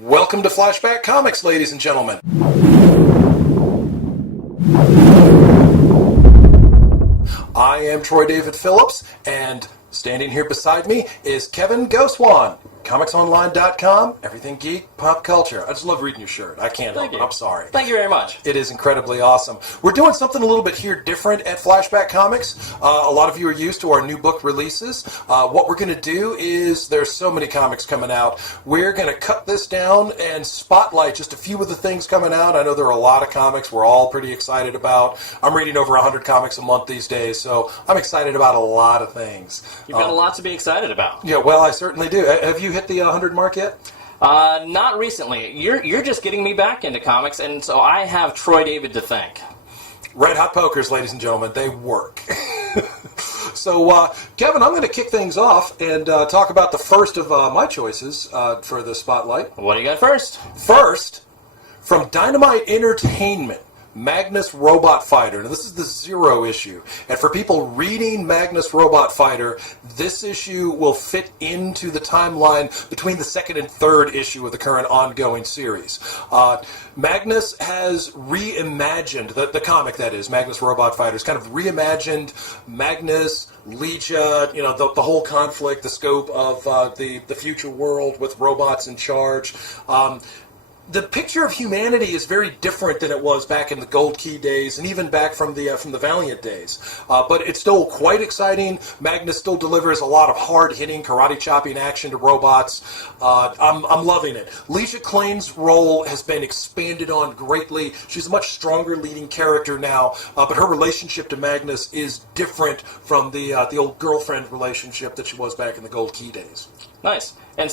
Welcome to Flashback Comics, ladies and gentlemen. I am Troy David Phillips, and standing here beside me is Kevin Goswan. ComicsOnline.com, everything geek, pop culture. I just love reading your shirt. I can't help it. I'm sorry. Thank you very much. It is incredibly awesome. We're doing something a little bit here different at Flashback Comics. A lot of you are used to our new book releases. What we're going to do is, there's so many comics coming out. We're going to cut this down and spotlight just a few of the things coming out. I know there are a lot of comics we're all pretty excited about. I'm reading over 100 comics a month these days, so I'm excited about a lot of things. You've got a lot to be excited about. Yeah, well, I certainly do. Have you hit the 100 mark yet? Not recently. You're just getting me back into comics, and so I have Troy David to thank. Red hot pokers, ladies and gentlemen, they work. So, Kevin, I'm going to kick things off and talk about the first of my choices for the spotlight. What do you got first? First, from Dynamite Entertainment, Magnus Robot Fighter. Now, this is the 0 issue. And for people reading Magnus Robot Fighter, this issue will fit into the timeline between the second and third issue of the current ongoing series. Magnus has reimagined, the comic that is, Magnus Robot Fighter, has kind of reimagined Magnus, Legia, you know, the whole conflict, the scope of the future world with robots in charge. The picture of humanity is very different than it was back in the Gold Key days, and even back from the Valiant days. But it's still quite exciting. Magnus still delivers a lot of hard-hitting, karate-chopping action to robots. I'm loving it. Leisha Klane's role has been expanded on greatly. She's a much stronger leading character now, but her relationship to Magnus is different from the old girlfriend relationship that she was back in the Gold Key days. Nice. And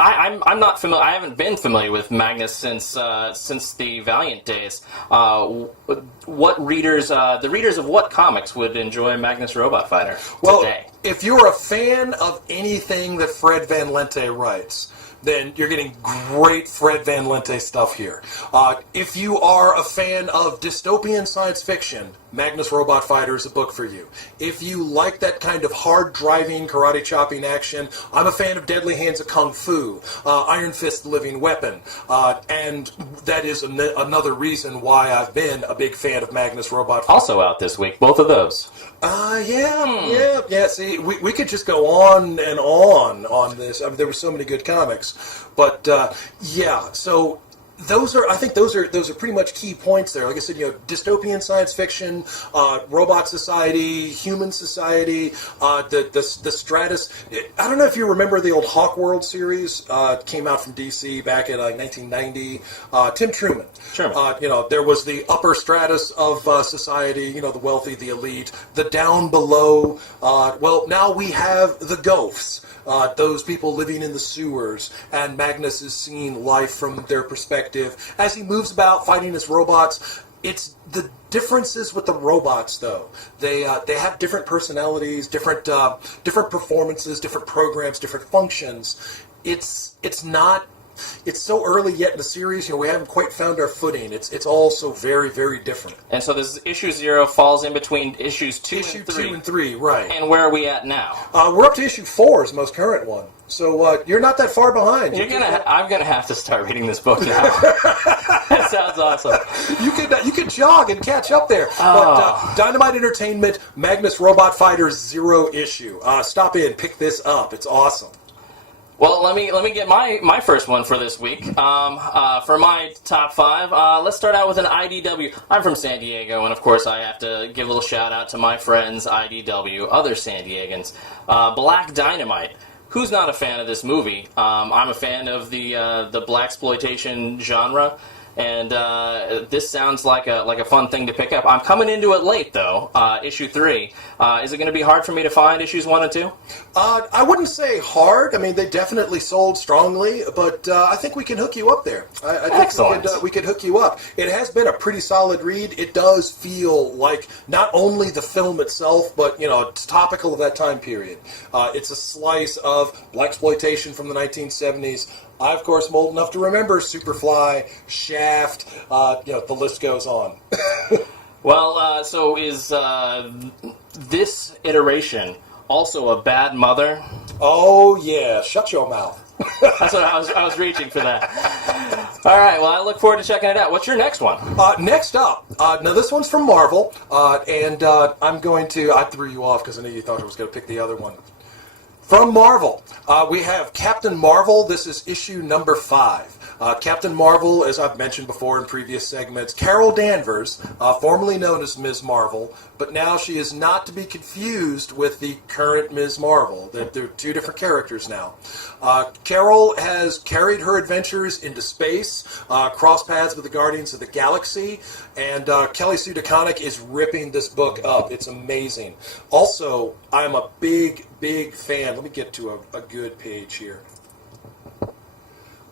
I'm not familiar. I haven't been familiar with Magnus since the Valiant days. What readers, the readers of what comics would enjoy Magnus Robot Fighter today? If you're a fan of anything that Fred Van Lente writes, then you're getting great Fred Van Lente stuff here. If you are a fan of dystopian science fiction, Magnus Robot Fighter is a book for you. If you like that kind of hard-driving, karate-chopping action, I'm a fan of Deadly Hands of Kung Fu, Iron Fist the Living Weapon, and that is another reason why I've been a big fan of Magnus Robot Fighter. Also out this week, both of those. Yeah. See, we could just go on and on this. I mean, there were so many good comics, but yeah. So I think those are pretty much key points there. Like I said, you know, dystopian science fiction, robot society, human society, the Stratus. I don't know if you remember the old Hawk World series. Came out from DC back in 1990. Tim Truman. Sure. You know, there was the upper stratus of society. You know, the wealthy, the elite. The down below. Well, now we have the Gophs. Those people living in the sewers, and Magnus is seeing life from their perspective as he moves about fighting his robots. It's the differences with the robots, though. They have different personalities, different performances, different programs, different functions. It's not. It's so early yet in the series, you know, we haven't quite found our footing. It's all so very, very different. And so this issue 0 falls in between issues 2 and 3. Issue 2 and 3, right. And where are we at now? We're up to issue 4 is the most current one. So you're not that far behind. I'm gonna have to start reading this book now. That sounds awesome. You could jog and catch up there. But Dynamite Entertainment, Magnus Robot Fighter 0 issue. Stop in, pick this up. It's awesome. Well, let me get my first one for this week. For my top 5, let's start out with an IDW. I'm from San Diego, and of course I have to give a little shout out to my friends IDW, other San Diegans. Black Dynamite. Who's not a fan of this movie? I'm a fan of the blaxploitation genre. And this sounds like a fun thing to pick up. I'm coming into it late, though. Issue 3. Is it going to be hard for me to find issues 1 and 2? I wouldn't say hard. I mean, they definitely sold strongly, but I think we can hook you up there. I think we could hook you up. It has been a pretty solid read. It does feel like not only the film itself, but, you know, it's topical of that time period. It's a slice of blaxploitation from the 1970s. I, of course, am old enough to remember Superfly, Shaft, you know, the list goes on. Well, so is this iteration also a bad mother? Oh, yeah. Shut your mouth. That's what I was reaching for that. All right, well, I look forward to checking it out. What's your next one? Next up, now this one's from Marvel, and I'm going to, I threw you off because I knew you thought I was going to pick the other one. From Marvel, we have Captain Marvel. This is issue number 5. Captain Marvel, as I've mentioned before in previous segments, Carol Danvers, formerly known as Ms. Marvel, but now she is not to be confused with the current Ms. Marvel. They're two different characters now. Carol has carried her adventures into space, cross paths with the Guardians of the Galaxy, and Kelly Sue DeConnick is ripping this book up. It's amazing. Also, I'm a big fan. Let me get to a good page here.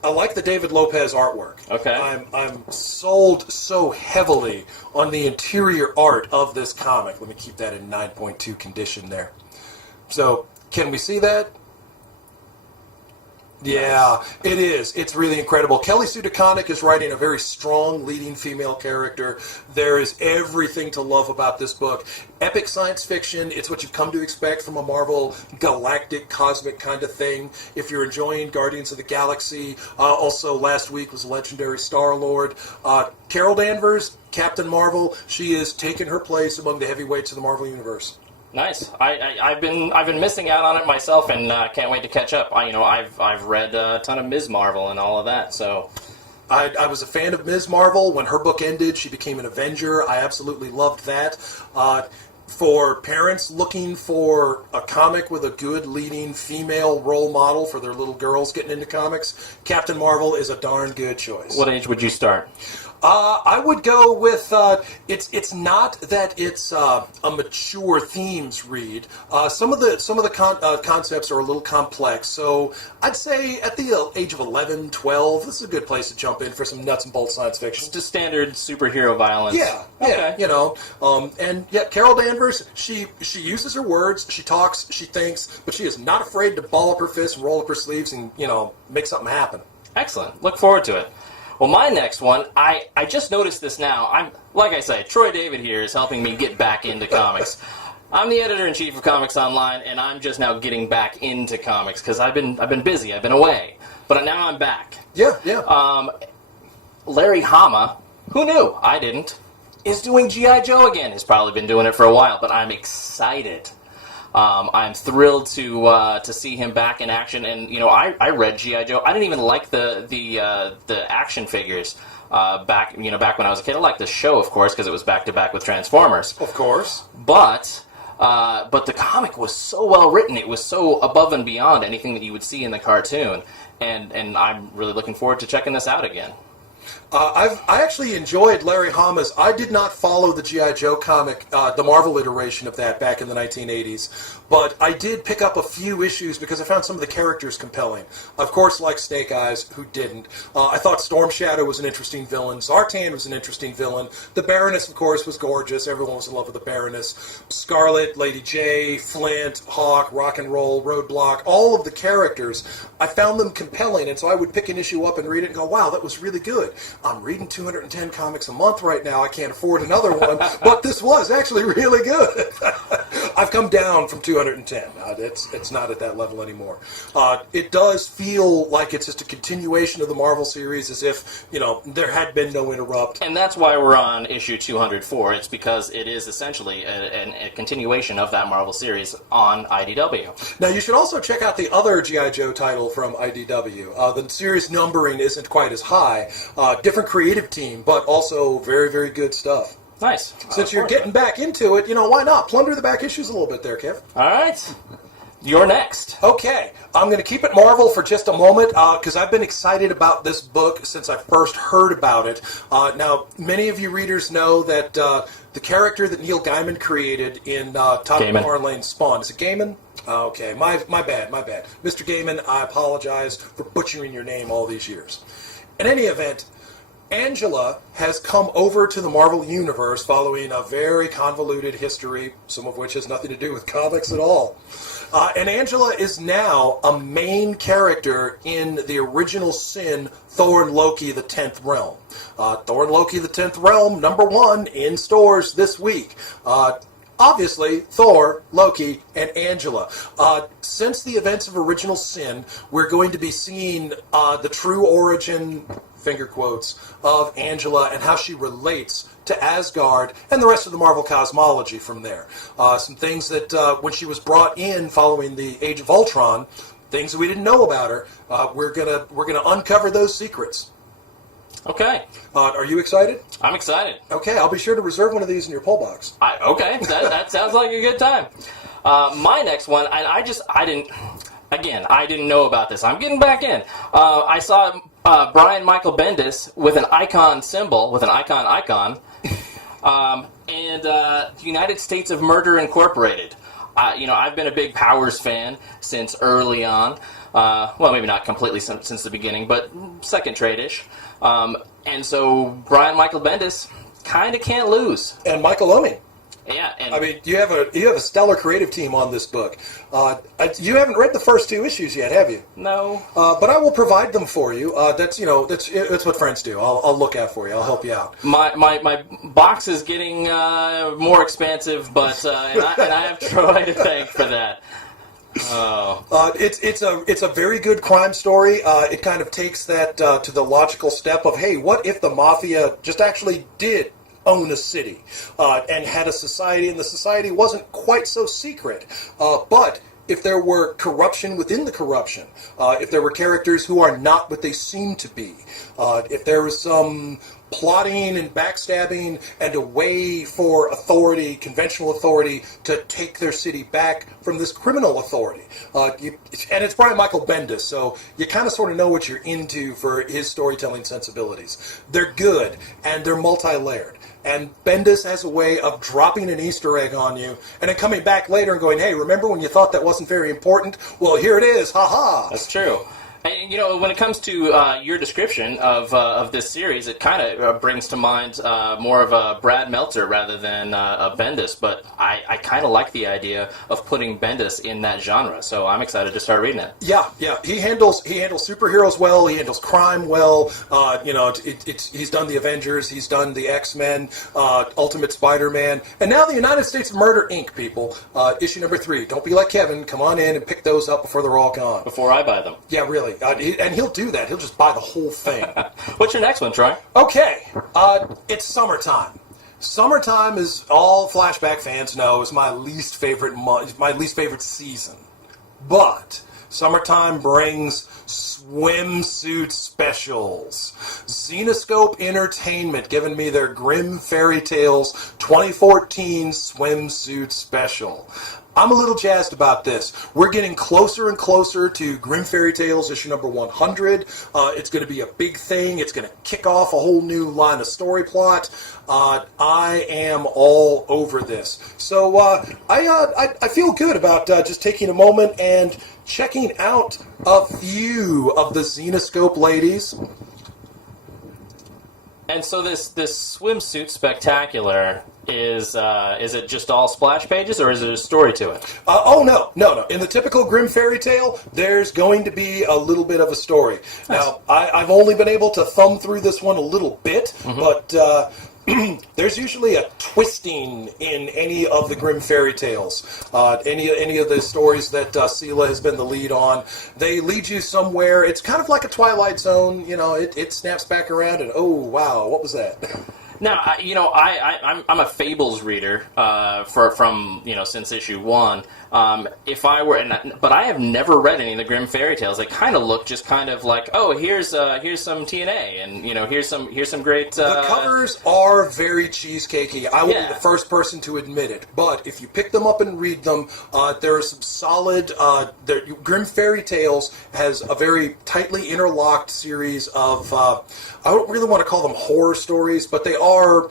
I like the David Lopez artwork. Okay. I'm sold so heavily on the interior art of this comic. Let me keep that in 9.2 condition there. So, can we see that? Yeah, it is. It's really incredible. Kelly Sue DeConnick is writing a very strong leading female character. There is everything to love about this book. Epic science fiction. It's what you've come to expect from a Marvel galactic, cosmic kind of thing. If you're enjoying Guardians of the Galaxy, also last week was legendary Star-Lord. Carol Danvers, Captain Marvel, she is taking her place among the heavyweights of the Marvel Universe. Nice. I've been missing out on it myself, and can't wait to catch up. I've read a ton of Ms. Marvel and all of that. So, I was a fan of Ms. Marvel. When her book ended, she became an Avenger. I absolutely loved that. For parents looking for a comic with a good leading female role model for their little girls getting into comics, Captain Marvel is a darn good choice. What age would you start? I would go with, it's not that it's a mature themes read. Some of the concepts are a little complex, so I'd say at the age of 11, 12, this is a good place to jump in for some nuts and bolts science fiction. Just standard superhero violence. Yeah, Okay. you know. And yet Carol Danvers, she uses her words, she talks, she thinks, but she is not afraid to ball up her fists and roll up her sleeves and, make something happen. Excellent. Look forward to it. Well, my next one, I just noticed this now. Like I say, Troy David here is helping me get back into comics. I'm the editor-in-chief of Comics Online, and I'm just now getting back into comics because I've been busy, I've been away, but now I'm back. Yeah. Larry Hama, who knew? I didn't. Is doing G.I. Joe again. He's probably been doing it for a while, but I'm excited. I'm thrilled to see him back in action, and I read G.I. Joe. I didn't even like the action figures back when I was a kid. I liked the show, of course, because it was back to back with Transformers. Of course. But the comic was so well written. It was so above and beyond anything that you would see in the cartoon, and I'm really looking forward to checking this out again. I actually enjoyed Larry Hama's. I did not follow the G.I. Joe comic, the Marvel iteration of that back in the 1980s, but I did pick up a few issues because I found some of the characters compelling. Of course, like Snake Eyes, who didn't? I thought Storm Shadow was an interesting villain. Zartan was an interesting villain. The Baroness, of course, was gorgeous. Everyone was in love with the Baroness. Scarlet, Lady J, Flint, Hawk, Rock and Roll, Roadblock, all of the characters, I found them compelling, and so I would pick an issue up and read it and go, wow, that was really good. I'm reading 210 comics a month right now. I can't afford another one, but this was actually really good. I've come down from 210. It's not at that level anymore. It does feel like it's just a continuation of the Marvel series, as if there had been no interrupt. And that's why we're on issue 204. It's because it is essentially a continuation of that Marvel series on IDW. Now, you should also check out the other G.I. Joe title from IDW. The series numbering isn't quite as high. Different creative team, but also very, very good stuff. Nice. Since you're getting back into it, why not? Plunder the back issues a little bit there, Kev. All right. You're next. Okay. I'm going to keep it Marvel for just a moment because I've been excited about this book since I first heard about it. Now, many of you readers know that the character that Neil Gaiman created in Todd McFarlane's Spawn, is it Gaiman? Okay, my bad. Mr. Gaiman, I apologize for butchering your name all these years. In any event, Angela has come over to the Marvel Universe following a very convoluted history, some of which has nothing to do with comics at all. And Angela is now a main character in the original Sin, Thor and Loki, the 10th Realm. Thor and Loki, the 10th Realm, #1 in stores this week. obviously, Thor, Loki, and Angela. Since the events of Original Sin, we're going to be seeing the true origin, finger quotes, of Angela and how she relates to Asgard and the rest of the Marvel cosmology from there. Some things that when she was brought in following the Age of Ultron, things that we didn't know about her, we're gonna uncover those secrets. Okay. Are you excited? I'm excited. Okay, I'll be sure to reserve one of these in your poll box. Okay, that sounds like a good time. My next one, I didn't know about this. I'm getting back in. I saw Brian Michael Bendis with an icon symbol, with an icon, and United States of Murder Incorporated. I've been a big Powers fan since early on. Well, maybe not completely since the beginning, but second trade-ish. And so Brian Michael Bendis kind of can't lose. And Michael Oeming. Yeah, and I mean, you have a stellar creative team on this book. You haven't read the first 2 issues yet, have you? No. But I will provide them for you. That's what friends do. I'll look out for you. I'll help you out. My box is getting more expansive, but and I have Troy to thank for that. Oh. It's a very good crime story. It kind of takes that to the logical step of, hey, what if the mafia just actually did own a city and had a society, and the society wasn't quite so secret, but if there were corruption within the corruption, if there were characters who are not what they seem to be, if there was some plotting and backstabbing and a way for authority, conventional authority, to take their city back from this criminal authority. And it's Brian Michael Bendis, so you kind of sort of know what you're into for his storytelling sensibilities. They're good, and they're multi-layered. And Bendis has a way of dropping an Easter egg on you and then coming back later and going, hey, remember when you thought that wasn't very important? Well, here it is. Ha-ha. That's true. And, when it comes to your description of this series, it kind of brings to mind more of a Brad Meltzer rather than a Bendis. But I kind of like the idea of putting Bendis in that genre, so I'm excited to start reading it. Yeah. He handles superheroes well. He handles crime well. He's done the Avengers. He's done the X-Men, Ultimate Spider-Man, and now the United States of Murder Inc. People, issue number 3. Don't be like Kevin. Come on in and pick those up before they're all gone. Before I buy them. Yeah, really. And he'll do that. He'll just buy the whole thing. What's your next one, Troy? Okay. It's summertime. Summertime, is all Flashback fans know, is my least favorite my least favorite season. But summertime brings swimsuit specials. Zenoscope Entertainment giving me their Grimm Fairy Tales 2014 swimsuit special. I'm a little jazzed about this. We're getting closer and closer to Grimm Fairy Tales issue number 100. It's going to be a big thing. It's going to kick off a whole new line of story plot. I am all over this. So I feel good about just taking a moment and checking out a few of the Zenoscope ladies. And so this swimsuit spectacular is it just all splash pages, or is there a story to it? No. In the typical Grimm fairy tale, there's going to be a little bit of a story. Nice. Now, I've only been able to thumb through this one a little bit, but there's usually a twisting in any of the Grimm fairy tales. Any of the stories that Sela has been the lead on, they lead you somewhere. It's kind of like a Twilight Zone. It snaps back around, and oh wow, what was that? Now, I'm a Fables reader from since issue 1. If I were, but I have never read any of the Grimm fairy tales. They kind of look just kind of like, oh, here's some TNA, and here's some great. The covers are very cheesecakey. I will be the first person to admit it. But if you pick them up and read them, there are some solid. Grimm fairy tales has a very tightly interlocked series of. I don't really want to call them horror stories, but they are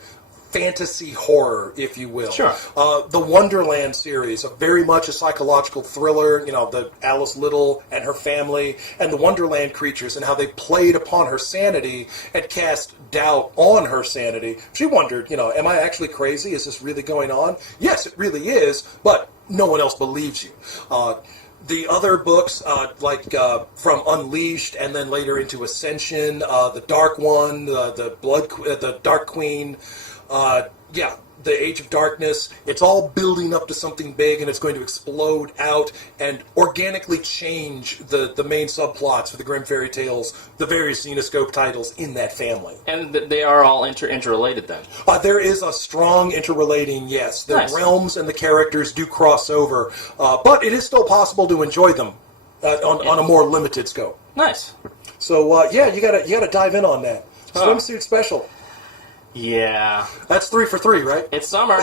fantasy horror, if you will. Sure. The Wonderland series, very much a psychological thriller, the Alice Little and her family, and the Wonderland creatures, and how they played upon her sanity and cast doubt on her sanity. She wondered, am I actually crazy? Is this really going on? Yes, it really is, but no one else believes you. The other books, from Unleashed and then later into Ascension, the Dark One, the Dark Queen, the Age of Darkness. It's all building up to something big, and it's going to explode out and organically change the main subplots for the Grimm Fairy Tales, the various Zenoscope titles in that family. And they are all interrelated then? There is a strong interrelating, yes. The Nice. realms and the characters do cross over, but it is still possible to enjoy them on a more limited scope. Nice. So, you gotta dive in on that. Swimsuit special. Yeah. That's 3 for 3, right? It's summer.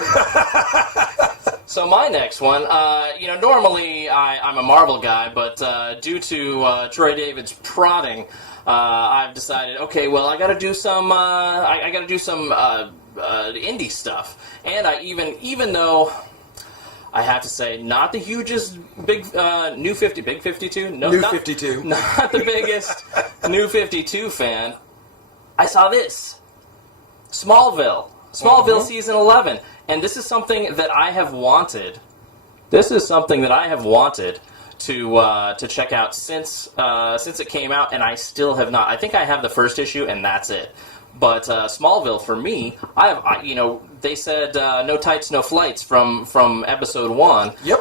So my next one, normally I'm a Marvel guy, but due to Troy David's prodding, I've decided, okay, well, I got to do some, indie stuff, and even though I have to say, not the hugest big New 52, no, New 52, not the biggest New 52 fan. I saw this. Smallville season 11, and this is something that I have wanted. This is something that I have wanted to check out since it came out, and I still have not. I think I have the first issue, and that's it. But Smallville, for me, they said no tights, no flights from episode 1. Yep.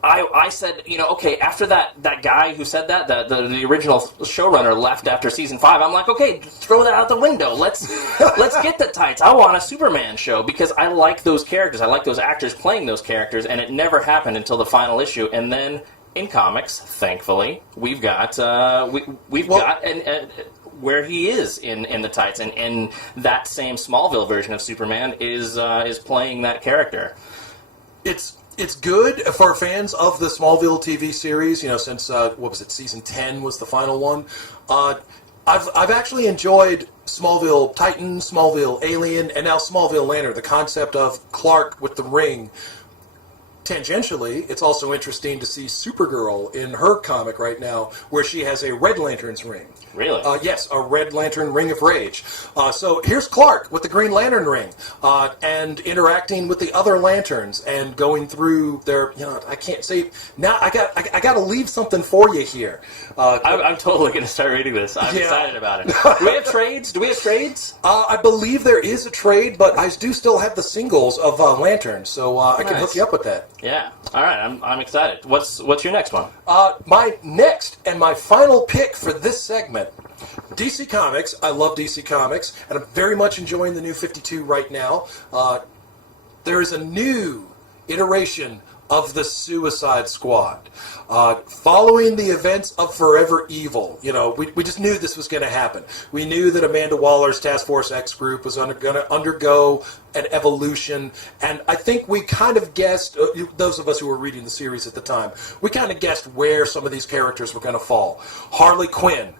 I said, okay, after that guy who said that, the original showrunner left after season 5, I'm like, okay, throw that out the window. Let's get the tights. I want a Superman show because I like those characters. I like those actors playing those characters, and it never happened until the final issue. And then in comics, thankfully, we've got where he is in the tights, and that same Smallville version of Superman is playing that character. It's good for fans of the Smallville TV series, since, season 10 was the final one. I've actually enjoyed Smallville Titan, Smallville Alien, and now Smallville Lantern, the concept of Clark with the ring. Tangentially, it's also interesting to see Supergirl in her comic right now, where she has a Red Lantern's ring. Really? Yes, a Red Lantern Ring of Rage. So here's Clark with the Green Lantern ring, and interacting with the other lanterns and going through their. I can't say now. I got to leave something for you here. I'm totally going to start reading this. I'm excited about it. Do we have trades? I believe there is a trade, but I do still have the singles of Lanterns, so I can hook you up with that. Yeah. All right. I'm excited. What's your next one? My next and my final pick for this segment, DC Comics. I love DC Comics, and I'm very much enjoying the New 52 right now. There is a new iteration of the Suicide Squad. Following the events of Forever Evil, we just knew this was going to happen. We knew that Amanda Waller's Task Force X group was going to undergo an evolution, and I think we kind of guessed, those of us who were reading the series at the time, we kind of guessed where some of these characters were going to fall. Harley Quinn,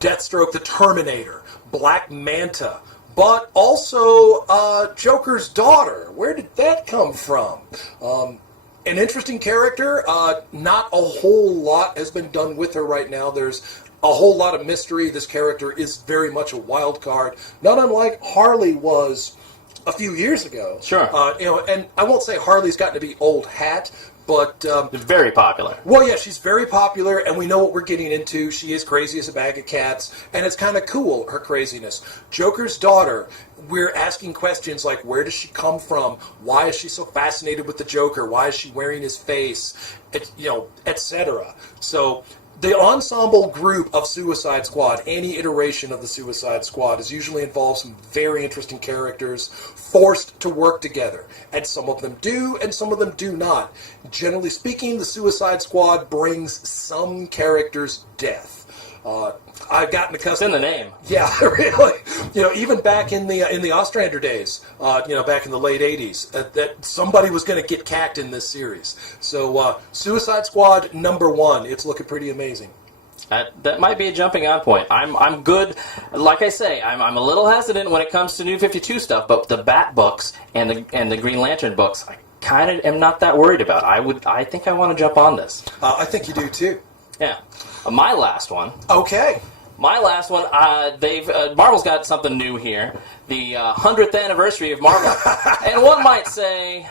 Deathstroke the Terminator, Black Manta, but also Joker's daughter. Where did that come from? An interesting character. Not a whole lot has been done with her right now. There's a whole lot of mystery. This character is very much a wild card, not unlike Harley was a few years ago. Sure. And I won't say Harley's gotten to be old hat, but very popular. Well, yeah, she's very popular, and we know what we're getting into. She is crazy as a bag of cats, and it's kind of cool, her craziness. Joker's daughter, we're asking questions like, where does she come from? Why is she so fascinated with the Joker? Why is she wearing his face? Etc. So the ensemble group of Suicide Squad, any iteration of the Suicide Squad, is usually involves some very interesting characters forced to work together. And some of them do, and some of them do not. Generally speaking, the Suicide Squad brings some characters death. I've gotten accustomed. It's in the name. Yeah, really. Even back in the Ostrander days, back in the late '80s, that somebody was going to get cacked in this series. So, Suicide Squad #1. It's looking pretty amazing. That might be a jumping on point. I'm good. Like I say, I'm a little hesitant when it comes to New 52 stuff, but the Bat books and the Green Lantern books, I kind of am not that worried about. I think I want to jump on this. I think you do too. Yeah. My last one. Okay. My last one. Marvel's got something new here. The 100th anniversary of Marvel, and one might say,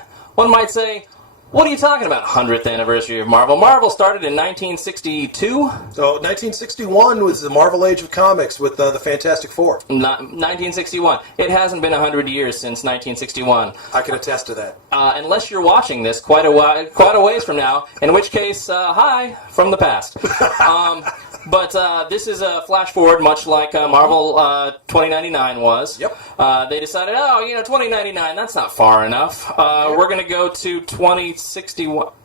What are you talking about? 100th anniversary of Marvel. Marvel started in 1962. So 1961 was the Marvel Age of Comics with the Fantastic Four. 1961. It hasn't been 100 years since 1961. I can attest to that. Unless you're watching this quite a ways from now, in which case, hi from the past. But this is a flash forward, much like Marvel 2099 was. Yep. They decided, 2099, that's not far enough. We're going to go to 2061.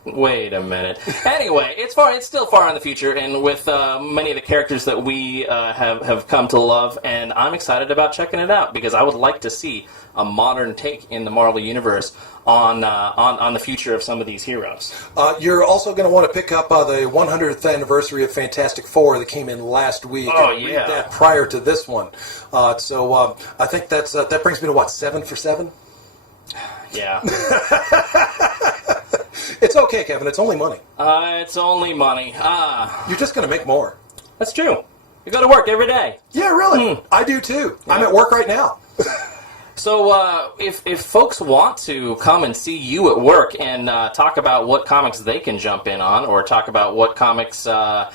Wait a minute. Anyway, it's still far in the future, and with many of the characters that we have come to love, and I'm excited about checking it out because I would like to see a modern take in the Marvel Universe on the future of some of these heroes. You're also going to want to pick up the 100th anniversary of Fantastic Four that came in last week. Oh, and yeah. read that prior to this one. So I think that brings me to, 7 for 7? Yeah. It's okay, Kevin. It's only money. It's only money. You're just going to make more. That's true. You go to work every day. Yeah, really. I do, too. Yeah. I'm at work right now. So, if folks want to come and see you at work and talk about what comics they can jump in on, or talk about what comics are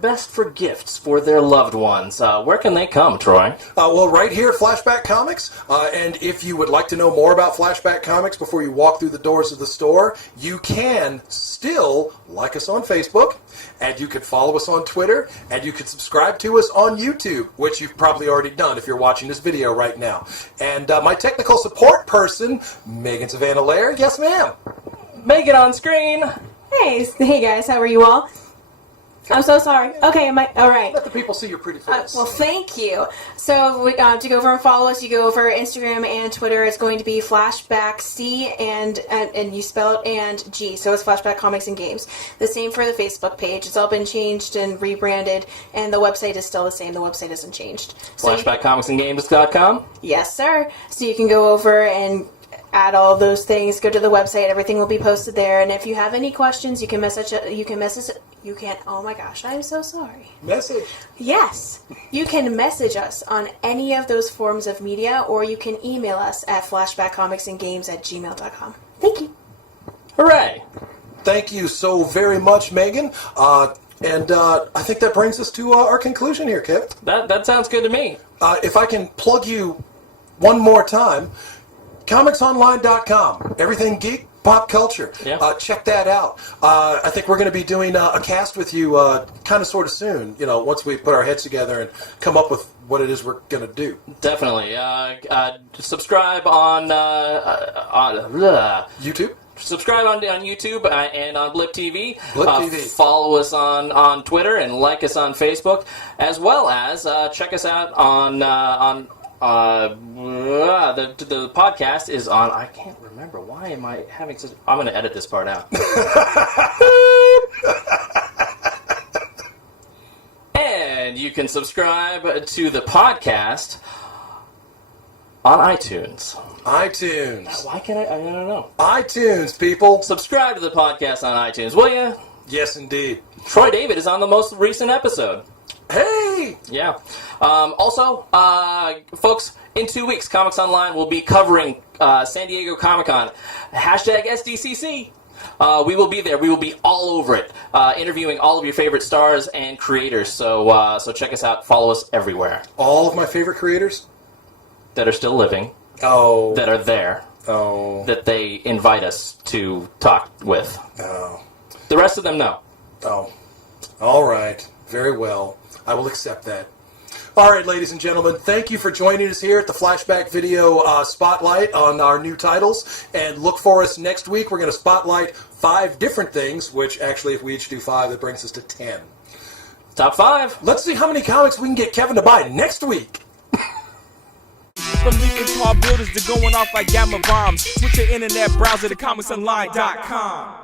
best for gifts for their loved ones, where can they come, Troy? Well, right here at Flashback Comics. And if you would like to know more about Flashback Comics before you walk through the doors of the store, you can still like us on Facebook, and you can follow us on Twitter, and you can subscribe to us on YouTube, which you've probably already done if you're watching this video right now. And my technical support person, Megan Savannah Lair. Yes, ma'am. Megan on screen. Hey guys, how are you all? I'm so sorry. Okay, all right. Let the people see your pretty face. Well, thank you. So to go over and follow us, you go over Instagram and Twitter. It's going to be Flashback C and you spell it and G. So it's Flashback Comics and Games. The same for the Facebook page. It's all been changed and rebranded, and the website is still the same. The website isn't changed. FlashbackComicsandGames.com? Yes, sir. So you can go over and add all those things. Go to the website. Everything will be posted there. And if you have any questions, you can message. Oh my gosh, I'm so sorry. Message. Yes, you can message us on any of those forms of media, or you can email us at flashbackcomicsandgames@gmail.com. Thank you. Hooray! Thank you so very much, Megan. And I think that brings us to our conclusion here, Kev. That sounds good to me. If I can plug you one more time, comicsonline.com. Everything geek, pop culture. Yeah. Check that out. I think we're going to be doing a cast with you kind of sort of soon, once we put our heads together and come up with what it is we're going to do. Definitely. Subscribe on YouTube? Subscribe on YouTube and on Blip TV. Blip TV. Follow us on Twitter and like us on Facebook, as well as check us out on the podcast is on. I can't remember. Why am I having such? I'm going to edit this part out. And you can subscribe to the podcast on iTunes. iTunes. Why can't I don't know. iTunes, people. Subscribe to the podcast on iTunes, will you? Yes, indeed. Troy David is on the most recent episode. Hey! Yeah. Also, folks, in 2 weeks, Comics Online will be covering San Diego Comic-Con. Hashtag SDCC. We will be there. We will be all over it, interviewing all of your favorite stars and creators. So check us out. Follow us everywhere. All of my favorite creators? That are still living. Oh. That are there. Oh. That they invite us to talk with. Oh. The rest of them, no. Oh. All right. Very well. I will accept that. All right, ladies and gentlemen, thank you for joining us here at the Flashback Video Spotlight on our new titles. And look for us next week. We're going to spotlight 5 different things, which actually, if we each do 5, that brings us to 10. Top 5. Let's see how many comics we can get Kevin to buy next week. From leaping tall buildings to going off like gamma bombs. Switch your internet browser to comicsonline.com.